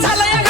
झालं या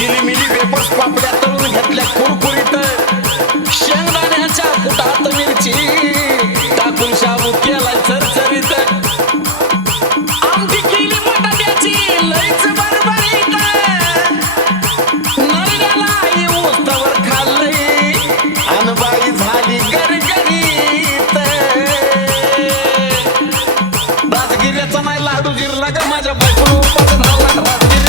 झिलिमिली वेपस पापड्या तळून घेतल्या कुरकुरीत शेंगदाण्याच्या पुटात मिरची टाकून शाबू केला चरचरीत झाली गरगरीत राजगिऱ्याचा नाही लाडू गिरला का माझ्या बायकोला उपास राजगिरी